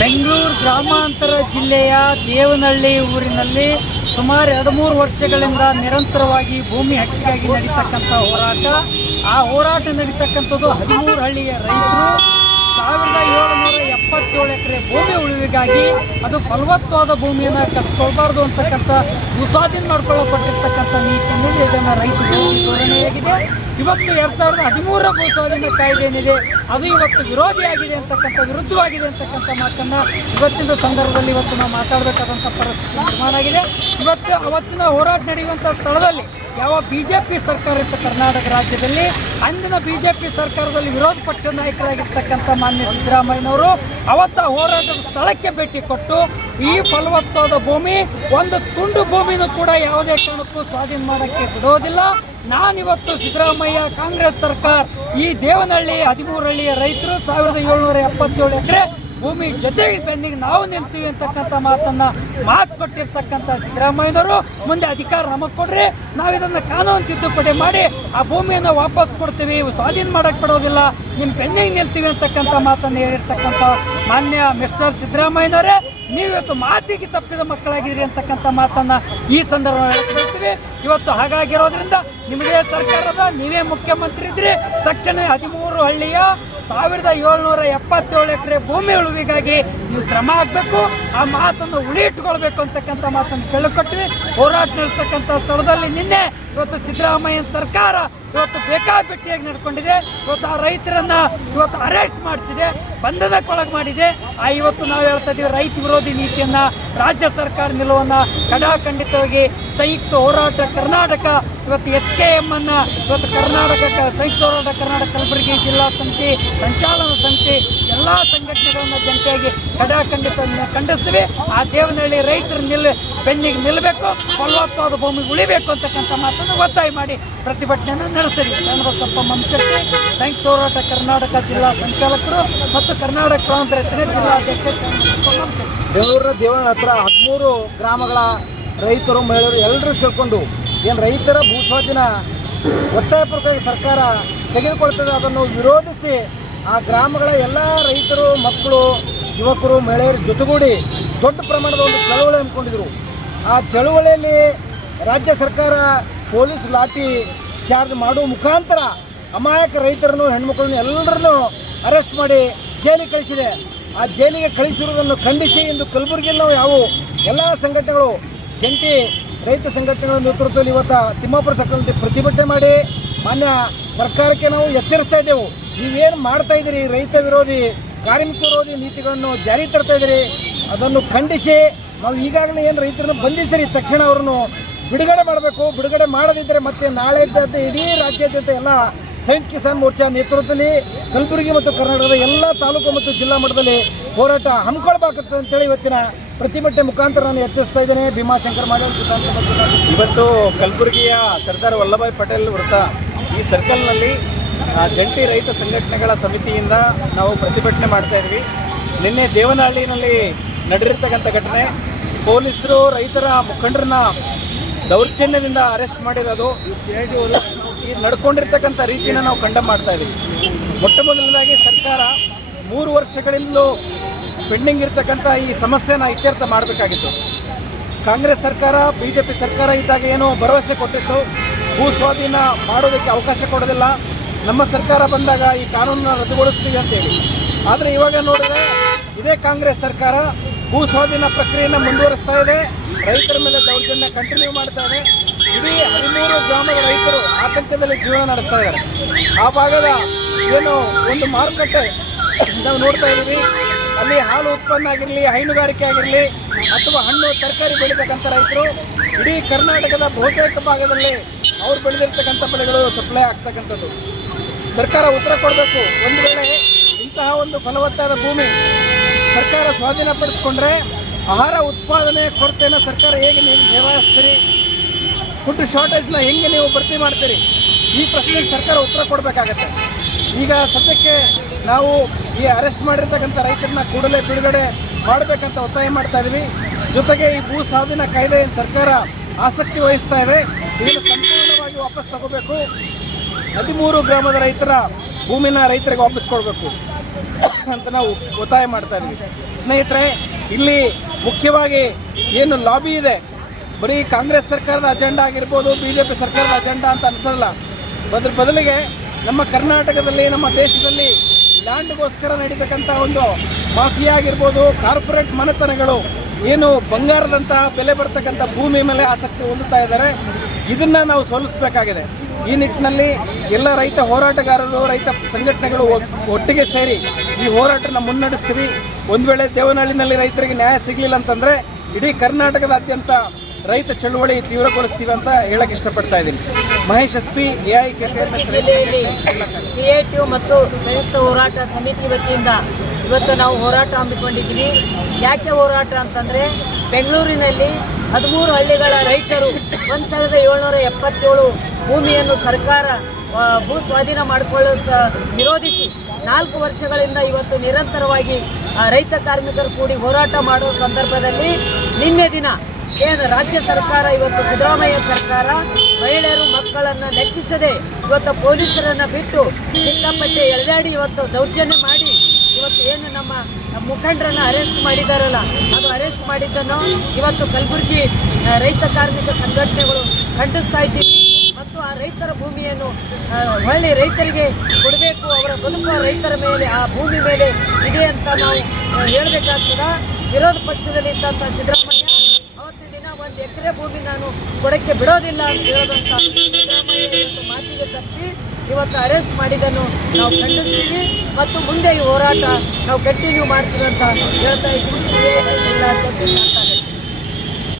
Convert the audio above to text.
ಬೆಂಗಳೂರು ಗ್ರಾಮಾಂತರ ಜಿಲ್ಲೆಯ ದೇವನಹಳ್ಳಿ ಊರಿನಲ್ಲಿ ಸುಮಾರು ಎರಡು ಮೂರು ವರ್ಷಗಳಿಂದ ನಿರಂತರವಾಗಿ ಭೂಮಿ ಹಕ್ಕಿಗಾಗಿ ನಡೀತಕ್ಕಂಥ ಹೋರಾಟ. ಆ ಹೋರಾಟ ನಡೀತಕ್ಕಂಥದ್ದು ಹದಿಮೂರು ಹಳ್ಳಿಯ ರೈತರು. ಸಾವಿರದ ಏಳುನೂರ ಎಪ್ಪತ್ತೇಳು ಎಕರೆ ಭೂಮಿ ಉಳಿವಿಗಾಗಿ ಅದು ಫಲವತ್ತಾದ ಭೂಮಿಯನ್ನು ಕಸ್ಕೊಳ್ಬಾರ್ದು ಅಂತಕ್ಕಂಥ ಉಸಾದಿನ ಮಾಡ್ಕೊಳ್ಳಲ್ಪಟ್ಟಿರ್ತಕ್ಕಂಥ ನೀತಿಯಲ್ಲಿ ಇದನ್ನು ರೈತರು ಧೋರಣೆಯಾಗಿದೆ. ಇವತ್ತು ಎರಡು ಸಾವಿರದ ಹದಿಮೂರರ ಭೂಸ್ವಾಧೀನ ಕಾಯ್ದೆ ಏನಿದೆ, ಅದು ಇವತ್ತು ವಿರೋಧಿಯಾಗಿದೆ ಅಂತಕ್ಕಂಥ, ವಿರುದ್ಧವಾಗಿದೆ ಅಂತಕ್ಕಂಥ ಮಾತನ್ನು ಇವತ್ತಿನ ಸಂದರ್ಭದಲ್ಲಿ ಇವತ್ತು ನಾವು ಮಾತಾಡಬೇಕಾದಂಥ ಪರಿಸ್ಥಿತಿ ನಿರ್ಮಾಣ ಆಗಿದೆ. ಇವತ್ತು ಅವತ್ತಿನ ಹೋರಾಟ ನಡೆಯುವಂಥ ಸ್ಥಳದಲ್ಲಿ ಯಾವ ಬಿ ಜೆ ಪಿ ಸರ್ಕಾರ ಇತ್ತು ಕರ್ನಾಟಕ ರಾಜ್ಯದಲ್ಲಿ, ಅಂದಿನ ಬಿ ಜೆ ಪಿ ಸರ್ಕಾರದಲ್ಲಿ ವಿರೋಧ ಪಕ್ಷ ನಾಯಕರಾಗಿರ್ತಕ್ಕಂಥ ಮಾನ್ಯ ಸಿದ್ದರಾಮಯ್ಯನವರು ಅವತ್ತ ಹೋರಾಟದ ಸ್ಥಳಕ್ಕೆ ಭೇಟಿ ಕೊಟ್ಟು ಈ ಫಲವತ್ತಾದ ಭೂಮಿ, ಒಂದು ತುಂಡು ಭೂಮಿನೂ ಕೂಡ ಯಾವುದೇ ಕಾರಣಕ್ಕೂ ಸ್ವಾಧೀನ ಮಾಡೋಕ್ಕೆ ಬಿಡೋದಿಲ್ಲ. ನಾನಿವತ್ತು ಸಿದ್ದರಾಮಯ್ಯ ಕಾಂಗ್ರೆಸ್ ಸರ್ಕಾರ, ಈ ದೇವನಹಳ್ಳಿ ಹದಿಮೂರು ಹಳ್ಳಿಯ ರೈತರು ಸಾವಿರದ ಏಳ್ನೂರ ಎಪ್ಪತ್ತೇಳು ಎಕರೆ ಭೂಮಿ ಜೊತೆಗೆ ಬೆನ್ನಿಗೆ ನಾವು ನಿಲ್ತೀವಿ ಅಂತಕ್ಕಂಥ ಮಾತನ್ನು ಮಾತು ಕೊಟ್ಟಿರ್ತಕ್ಕಂಥ ಸಿದ್ದರಾಮಯ್ಯನವರು, ಮುಂದೆ ಅಧಿಕಾರ ನಮಗೆ ಕೊಡ್ರಿ, ನಾವು ಇದನ್ನು ಕಾನೂನು ತಿದ್ದುಪಡಿ ಮಾಡಿ ಆ ಭೂಮಿಯನ್ನು ವಾಪಸ್ ಕೊಡ್ತೀವಿ, ಸ್ವಾಧೀನ ಮಾಡೋಕ್ಕೆ ಬಿಡೋದಿಲ್ಲ ನಿಮ್ಮ ಬೆನ್ನಿಗೆ ನಿಲ್ತೀವಿ ಅಂತಕ್ಕಂಥ ಮಾತನ್ನು ಹೇಳಿರ್ತಕ್ಕಂಥ ಮಾನ್ಯ ಮಿಸ್ಟರ್ ಸಿದ್ದರಾಮಯ್ಯನವರೇ, ನೀವಿವತ್ತು ಮಾತಿಗೆ ತಪ್ಪಿದ ಮಕ್ಕಳಾಗಿದ್ದೀರಿ ಅಂತಕ್ಕಂಥ ಮಾತನ್ನು ಈ ಸಂದರ್ಭದಲ್ಲಿ ಹೇಳ್ತೀವಿ. ಇವತ್ತು ಹಾಗಾಗಿರೋದ್ರಿಂದ ನಿಮಗೆ ಸರ್ಕಾರದ, ನೀವೇ ಮುಖ್ಯಮಂತ್ರಿ ಇದ್ರಿ. ತಕ್ಷಣ ಹದಿಮೂರು ಹಳ್ಳಿಯ ಸಾವಿರದ ಏಳ್ನೂರ ಎಪ್ಪತ್ತೇಳು ಎಕರೆ ಭೂಮಿ ಉಳುವಿಗಾಗಿ ನೀವು ಶ್ರಮ ಆಗಬೇಕು. ಆ ಮಾತನ್ನು ಉಳಿ ಇಟ್ಕೊಳ್ಬೇಕು ಅಂತಕ್ಕಂಥ ಮಾತನ್ನು ಕೇಳಿಕೊಟ್ವಿ. ಹೋರಾಟ ನಡೆಸ್ತಕ್ಕಂಥ ಸ್ಥಳದಲ್ಲಿ ನಿನ್ನೆ ಇವತ್ತು ಸಿದ್ದರಾಮಯ್ಯ ಸರ್ಕಾರ ಇವತ್ತು ಬೇಕಾಬಿಟ್ಟಿಯಾಗಿ ನಡ್ಕೊಂಡಿದೆ. ಇವತ್ತು ಆ ರೈತರನ್ನ ಇವತ್ತು ಅರೆಸ್ಟ್ ಮಾಡಿಸಿದೆ ಬಂಧನಕ್ಕೊಳಗೆ ಮಾಡಿದೆ. ಆ ಇವತ್ತು ನಾವು ಹೇಳ್ತಾ ಇದ್ದೀವಿ ರೈತ ವಿರೋಧಿ ನೀತಿಯನ್ನ, ರಾಜ್ಯ ಸರ್ಕಾರ ನಿಲುವನ್ನ ಕಡಾಖಂಡಿತವಾಗಿ ಸಂಯುಕ್ತ ಹೋರಾಟ ಕರ್ನಾಟಕ, ಇವತ್ತು ಎಚ್ ಕೆ ಎಂ ಅನ್ನ ಇವತ್ತು ಕರ್ನಾಟಕ ಸಂಯುಕ್ತ ಹೋರಾಟ ಕರ್ನಾಟಕ ಕಲಬುರಗಿ ಜಿಲ್ಲಾ ಸಮಿತಿ, ಸಂಚಾಲನ ಸಮಿತಿ, ಎಲ್ಲ ಸಂಘಟನೆಗಳನ್ನ ಜನತೆಯಾಗಿ ಕಡಾಖಂಡಿತ ಖಂಡಿಸ್ತೀವಿ. ಆ ದೇವನಹಳ್ಳಿ ರೈತರ ನಿಲ್ ಬೆನ್ನಿಗೆ ನಿಲ್ಲಬೇಕು ಫಲವತ್ತಾದ ಭೂಮಿ ಉಳಿಬೇಕು ಅಂತಕ್ಕಂಥ ಮಾತನ್ನು ಒತ್ತಾಯ ಮಾಡಿ ಪ್ರತಿಭಟನೆಯನ್ನು ನಡೆಸ್ತೀವಿ. ಚಂದ್ರಸಪ್ಪ ಮಂಶೆಟ್ಟಿ ಸಂಯುಕ್ತ ಹೋರಾಟ ಕರ್ನಾಟಕ ಜಿಲ್ಲಾ ಸಂಚಾಲಕರು ಮತ್ತು ಕರ್ನಾಟಕ ಪ್ರಾಂತ ರಚನೆ ಚಂದ್ರಸಪ್ಪ ಮಂಶೆಟ್ಟಿ ದೇವರ ದೇವನ ಹತ್ರ ಹದಿಮೂರು ಗ್ರಾಮಗಳ ರೈತರು, ಮಹಿಳೆಯರು ಎಲ್ಲರೂ ಸೇರ್ಕೊಂಡು ಏನು ರೈತರ ಭೂಸ್ವಾಧೀನ ಒತ್ತಾಯಪೂರ್ವಕವಾಗಿ ಸರ್ಕಾರ ತೆಗೆದುಕೊಳ್ತದೆ ಅದನ್ನು ವಿರೋಧಿಸಿ ಆ ಗ್ರಾಮಗಳ ಎಲ್ಲ ರೈತರು, ಮಕ್ಕಳು, ಯುವಕರು, ಮಹಿಳೆಯರ ಜೊತೆಗೂಡಿ ದೊಡ್ಡ ಪ್ರಮಾಣದ ಒಂದು ಚಳವಳಿ ಹಮ್ಮಿಕೊಂಡಿದ್ರು. ಆ ಚಳುವಳಿಯಲ್ಲಿ ರಾಜ್ಯ ಸರ್ಕಾರ ಪೊಲೀಸ್ ಲಾಠಿ ಚಾರ್ಜ್ ಮಾಡುವ ಮುಖಾಂತರ ಅಮಾಯಕ ರೈತರನ್ನು, ಹೆಣ್ಮಕ್ಳನ್ನು ಎಲ್ಲರನ್ನೂ ಅರೆಸ್ಟ್ ಮಾಡಿ ಜೈಲಿಗೆ ಕಳಿಸಿದೆ. ಆ ಜೈಲಿಗೆ ಕಳಿಸಿರುವುದನ್ನು ಖಂಡಿಸಿ ಇಂದು ಕಲಬುರಗಿಯಲ್ಲಿ ನಾವು ಯಾವ ಎಲ್ಲ ಸಂಘಟನೆಗಳು, ಜಂಟಿ ರೈತ ಸಂಘಟನೆಗಳ ನೇತೃತ್ವದಲ್ಲಿ ಇವತ್ತು ತಿಮ್ಮಾಪುರ ಸರ್ಕಾರದಲ್ಲಿ ಪ್ರತಿಭಟನೆ ಮಾಡಿ ಮಾನ್ಯ ಸರ್ಕಾರಕ್ಕೆ ನಾವು ಎಚ್ಚರಿಸ್ತಾ ಇದ್ದೆವು. ನೀವೇನು ಮಾಡ್ತಾ ಇದ್ದೀರಿ? ರೈತ ವಿರೋಧಿ, ಕಾರ್ಮಿಕ ವಿರೋಧಿ ನೀತಿಗಳನ್ನು ಜಾರಿ ತರ್ತಾ ಇದ್ದೀರಿ? ಅದನ್ನು ಖಂಡಿಸಿ ನಾವು ಈಗಾಗಲೇ ಏನು ರೈತರನ್ನು ಬಂಧಿಸಿರಿ, ತಕ್ಷಣ ಅವ್ರನ್ನು ಬಿಡುಗಡೆ ಮಾಡಬೇಕು. ಬಿಡುಗಡೆ ಮಾಡದಿದ್ದರೆ ಮತ್ತೆ ನಾಳೆ ಇಡೀ ರಾಜ್ಯಾದ್ಯಂತ ಎಲ್ಲ ಸಂಯುಕ್ತ ಕಿಸಾನ್ ಮೋರ್ಚಾ ನೇತೃತ್ವದಲ್ಲಿ ಕಲಬುರಗಿ ಮತ್ತು ಕರ್ನಾಟಕದ ಎಲ್ಲ ತಾಲೂಕು ಮತ್ತು ಜಿಲ್ಲಾ ಮಟ್ಟದಲ್ಲಿ ಹೋರಾಟ ಹಮ್ಮಿಕೊಳ್ಬೇಕಂತ ಅಂತೇಳಿ ಇವತ್ತಿನ ಪ್ರತಿಭಟನೆ ಮುಖಾಂತರ ನಾನು ಎಚ್ಚರಿಸ್ತಾ ಇದ್ದೇನೆ. ಭೀಮಾಶಂಕರ್ ಮಾಡಿ ಇವತ್ತು ಕಲಬುರಗಿಯ ಸರ್ದಾರ್ ವಲ್ಲಭಾಯ್ ಪಟೇಲ್ ವೃತ್ತ ಈ ಸರ್ಕಲ್ನಲ್ಲಿ ಜಂಟಿ ರೈತ ಸಂಘಟನೆಗಳ ಸಮಿತಿಯಿಂದ ನಾವು ಪ್ರತಿಭಟನೆ ಮಾಡ್ತಾ ಇದ್ವಿ. ನಿನ್ನೆ ದೇವನಹಳ್ಳಿನಲ್ಲಿ ನಡೆದಿರ್ತಕ್ಕಂಥ ಘಟನೆ. ಪೊಲೀಸರು, ರೈತರ ಮುಖಂಡರನ್ನ ದೌರ್ಜನ್ಯದಿಂದ ಅರೆಸ್ಟ್ ಮಾಡಿರೋದು ಈ ನಡ್ಕೊಂಡಿರ್ತಕ್ಕಂಥ ರೀತಿನ ನಾವು ಖಂಡ ಮಾಡ್ತಾ ಇದ್ದೀವಿ ಮೊಟ್ಟ ಮೊದಲನೇದಾಗಿ ಸರ್ಕಾರ ಮೂರು ವರ್ಷಗಳಿಂದಲೂ ಪೆಂಡಿಂಗ್ ಇರ್ತಕ್ಕಂಥ ಈ ಸಮಸ್ಯೆನ ಇತ್ಯರ್ಥ ಮಾಡಬೇಕಾಗಿತ್ತು. ಕಾಂಗ್ರೆಸ್ ಸರ್ಕಾರ ಬಿ ಜೆ ಪಿ ಸರ್ಕಾರ ಇದ್ದಾಗ ಏನೋ ಭರವಸೆ ಕೊಟ್ಟಿತ್ತು. ಭೂ ಸ್ವಾಧೀನ ಮಾಡೋದಕ್ಕೆ ಅವಕಾಶ ಕೊಡೋದಿಲ್ಲ. ನಮ್ಮ ಸರ್ಕಾರ ಬಂದಾಗ ಈ ಕಾನೂನನ್ನ ರದ್ದುಗೊಳಿಸ್ತೀವಿ ಅಂತೇಳಿ. ಆದರೆ ಇವಾಗ ನೋಡಿದ್ರೆ ಇದೇ ಕಾಂಗ್ರೆಸ್ ಸರ್ಕಾರ ಭೂ ಸ್ವಾಧೀನ ಪ್ರಕ್ರಿಯೆಯನ್ನು ಮುಂದುವರಿಸ್ತಾ ಇದೆ. ರೈತರ ಮೇಲೆ ದೌರ್ಜನ್ಯ ಕಂಟಿನ್ಯೂ ಮಾಡ್ತಾ ಇದೆ. ಇಡೀ ಹದಿಮೂರು ಗ್ರಾಮದ ರೈತರು ಆತಂಕದಲ್ಲಿ ಜೀವನ ನಡೆಸ್ತಾ ಇದ್ದಾರೆ. ಆ ಭಾಗದ ಏನು ಒಂದು ಮಾರುಕಟ್ಟೆ ನಾವು ನೋಡ್ತಾ ಇದ್ದೀವಿ. ಅಲ್ಲಿ ಹಾಲು ಉತ್ಪನ್ನ ಆಗಿರಲಿ, ಹೈನುಗಾರಿಕೆ ಆಗಿರಲಿ, ಅಥವಾ ಹಣ್ಣು, ತರಕಾರಿ ಬೆಳೀತಕ್ಕಂಥ ರೈತರು ಇಡೀ ಕರ್ನಾಟಕದ ಬಹುತೇಕ ಭಾಗದಲ್ಲಿ ಅವ್ರು ಬೆಳೆದಿರ್ತಕ್ಕಂಥ ಬೆಳೆಗಳು ಸಪ್ಲೈ ಆಗ್ತಕ್ಕಂಥದ್ದು. ಸರ್ಕಾರ ಉತ್ತರ ಕೊಡಬೇಕು. ಒಂದು ವೇಳೆ ಇಂತಹ ಒಂದು ಫಲವತ್ತಾದ ಭೂಮಿ ಸರ್ಕಾರ ಸ್ವಾಧೀನಪಡಿಸ್ಕೊಂಡ್ರೆ ಆಹಾರ ಉತ್ಪಾದನೆ ಕೊರತೆಯನ್ನು ಸರ್ಕಾರ ಹೇಗೆ ನೀವು ನಿರ್ವಹಿಸ್ತೀರಿ? ಫುಡ್ ಶಾರ್ಟೇಜ್ನ ಹೆಂಗೆ ನೀವು ಭರ್ತಿ ಮಾಡ್ತೀರಿ? ಈ ಪ್ರಶ್ನೆಗೆ ಸರ್ಕಾರ ಉತ್ತರ ಕೊಡಬೇಕಾಗತ್ತೆ. ಈಗ ಸದ್ಯಕ್ಕೆ ನಾವು ಈ ಅರೆಸ್ಟ್ ಮಾಡಿರ್ತಕ್ಕಂಥ ರೈತರನ್ನ ಕೂಡಲೇ ಬಿಡುಗಡೆ ಮಾಡಬೇಕಂತ ಒತ್ತಾಯ ಮಾಡ್ತಾ ಇದ್ದೀವಿ ಜೊತೆಗೆ ಈ ಭೂ ಸ್ವಾಧೀನ ಕಾಯ್ದೆ ಸರ್ಕಾರ ಆಸಕ್ತಿ ವಹಿಸ್ತಾ ಇದೆ. ಇದನ್ನು ಸಂಪೂರ್ಣವಾಗಿ ವಾಪಸ್ ತಗೋಬೇಕು. ಹದಿಮೂರು ಗ್ರಾಮದ ರೈತರ ಭೂಮಿನ ರೈತರಿಗೆ ವಾಪಸ್ ಕೊಡಬೇಕು. ಅಂತ ನಾವು ಒತ್ತಾಯ ಮಾಡ್ತಾ ಇದ್ವಿ. ಸ್ನೇಹಿತರೆ, ಇಲ್ಲಿ ಮುಖ್ಯವಾಗಿ ಏನು ಲಾಬಿ ಇದೆ. ಬರೀ ಕಾಂಗ್ರೆಸ್ ಸರ್ಕಾರದ ಅಜೆಂಡಾ ಆಗಿರ್ಬೋದು ಬಿ ಜೆ ಪಿ ಸರ್ಕಾರದ ಅಜೆಂಡಾ ಅಂತ ಅನಿಸಲ್ಲ. ಅದ್ರ ಬದಲಿಗೆ ನಮ್ಮ ಕರ್ನಾಟಕದಲ್ಲಿ, ನಮ್ಮ ದೇಶದಲ್ಲಿ ಲ್ಯಾಂಡ್ಗೋಸ್ಕರ ನಡೀತಕ್ಕಂಥ ಒಂದು ಮಾಫಿಯಾ ಆಗಿರ್ಬೋದು, ಕಾರ್ಪೊರೇಟ್ ಮನೆತನಗಳು ಏನು ಬಂಗಾರದಂತಹ ಬೆಲೆ ಬರ್ತಕ್ಕಂಥ ಭೂಮಿ ಮೇಲೆ ಆಸಕ್ತಿ ಹೊಂದುತ್ತಾ ಇದ್ದಾರೆ. ಇದನ್ನು ನಾವು ಸೋಲಿಸಬೇಕಾಗಿದೆ. ಈ ನಿಟ್ಟಿನಲ್ಲಿ ಎಲ್ಲ ರೈತ ಹೋರಾಟಗಾರರು, ರೈತ ಸಂಘಟನೆಗಳು ಒಟ್ಟಿಗೆ ಸೇರಿ ಈ ಹೋರಾಟನ ಮುನ್ನಡೆಸ್ತೀವಿ. ಒಂದು ವೇಳೆ ದೇವನಹಳ್ಳಿನಲ್ಲಿ ರೈತರಿಗೆ ನ್ಯಾಯ ಸಿಗಲಿಲ್ಲ ಅಂತಂದರೆ ಇಡೀ ಕರ್ನಾಟಕದಾದ್ಯಂತ ರೈತ ಚಳುವಳಿ ತೀವ್ರಗೊಳಿಸ್ತೀವಿ ಅಂತ ಹೇಳಕ್ಕೆ ಇಷ್ಟಪಡ್ತಾ ಇದ್ದೀನಿ. Mahesh S P, A I K ಜಿಲ್ಲೆಯಲ್ಲಿ ಸಿಐಟಿಯು ಮತ್ತು ಸಂಯುಕ್ತ ಹೋರಾಟ ಸಮಿತಿ ವತಿಯಿಂದ ಇವತ್ತು ನಾವು ಹೋರಾಟ ಹಮ್ಮಿಕೊಂಡಿದ್ದೀವಿ. ಯಾಕೆ ಹೋರಾಟ ಅಂತಂದರೆ ಬೆಂಗಳೂರಿನಲ್ಲಿ ಹದಿಮೂರು ಹಳ್ಳಿಗಳ ರೈತರು ಒಂದು ಸಾವಿರದ ಏಳ್ನೂರ ಎಪ್ಪತ್ತೇಳು ಭೂಮಿಯನ್ನು ಸರ್ಕಾರ ಭೂ ಸ್ವಾಧೀನ ಮಾಡಿಕೊಳ್ಳುತ್ತ ವಿರೋಧಿಸಿ ನಾಲ್ಕು ವರ್ಷಗಳಿಂದ ಇವತ್ತು ನಿರಂತರವಾಗಿ ರೈತ ಕಾರ್ಮಿಕರು ಕೂಡಿ ಹೋರಾಟ ಮಾಡುವ ಸಂದರ್ಭದಲ್ಲಿ ನಿನ್ನೆ ದಿನ ಏನು ರಾಜ್ಯ ಸರ್ಕಾರ, ಇವತ್ತು ಸಿದ್ದರಾಮಯ್ಯ ಸರ್ಕಾರ ಮಹಿಳೆಯರು ಮಕ್ಕಳನ್ನು ಲೆಕ್ಕಿಸದೆ ಇವತ್ತು ಪೊಲೀಸರನ್ನು ಬಿಟ್ಟು ಸಿಕ್ಕಾಪಟ್ಟೆ ಎಳೆದಾಡಿ ಇವತ್ತು ದೌರ್ಜನ್ಯ ಮಾಡಿ ಇವತ್ತು ಏನು ನಮ್ಮ ಮುಖಂಡರನ್ನು ಅರೆಸ್ಟ್ ಮಾಡಿದಾರಲ್ಲ, ಅದು ಅರೆಸ್ಟ್ ಮಾಡಿದ್ದನ್ನು ಇವತ್ತು ಕಲಬುರಗಿ ರೈತ ಕಾರ್ಮಿಕ ಸಂಘಟನೆಗಳು ಖಂಡಿಸ್ತಾ ಇದ್ದೀವಿ. ಮತ್ತು ಆ ರೈತರ ಭೂಮಿಯನ್ನು ಹೊಳ್ಳಿ ರೈತರಿಗೆ ಕೊಡಬೇಕು, ಅವರ ಬದುಕು ರೈತರ ಮೇಲೆ, ಆ ಭೂಮಿ ಮೇಲೆ ಇದೆ ಅಂತ ನಾವು ಹೇಳಬೇಕಾಗ್ತದ. ವಿರೋಧ ಪಕ್ಷದಲ್ಲಿ ಇದ್ದಂಥ ಸಿದ್ದರಾಮಯ್ಯ ಒಂದು ಎಕರೆ ಭೂಮಿ ನಾನು ಕೊಡಕ್ಕೆ ಬಿಡೋದಿಲ್ಲ ಅಂತ ಹೇಳೋದಂತ ಮಾತಿಗೆ ತಪ್ಪಿ ಇವತ್ತು ಅರೆಸ್ಟ್ ಮಾಡಿದ್ದನ್ನು ನಾವು ಖಂಡಿಸ್ತೀವಿ ಮತ್ತು ಮುಂದೆ ಈ ಹೋರಾಟ ನಾವು ಕಂಟಿನ್ಯೂ ಮಾಡ್ತೀವಿ ಅಂತ ಹೇಳ್ತಾ ಇದ್ದೀವಿ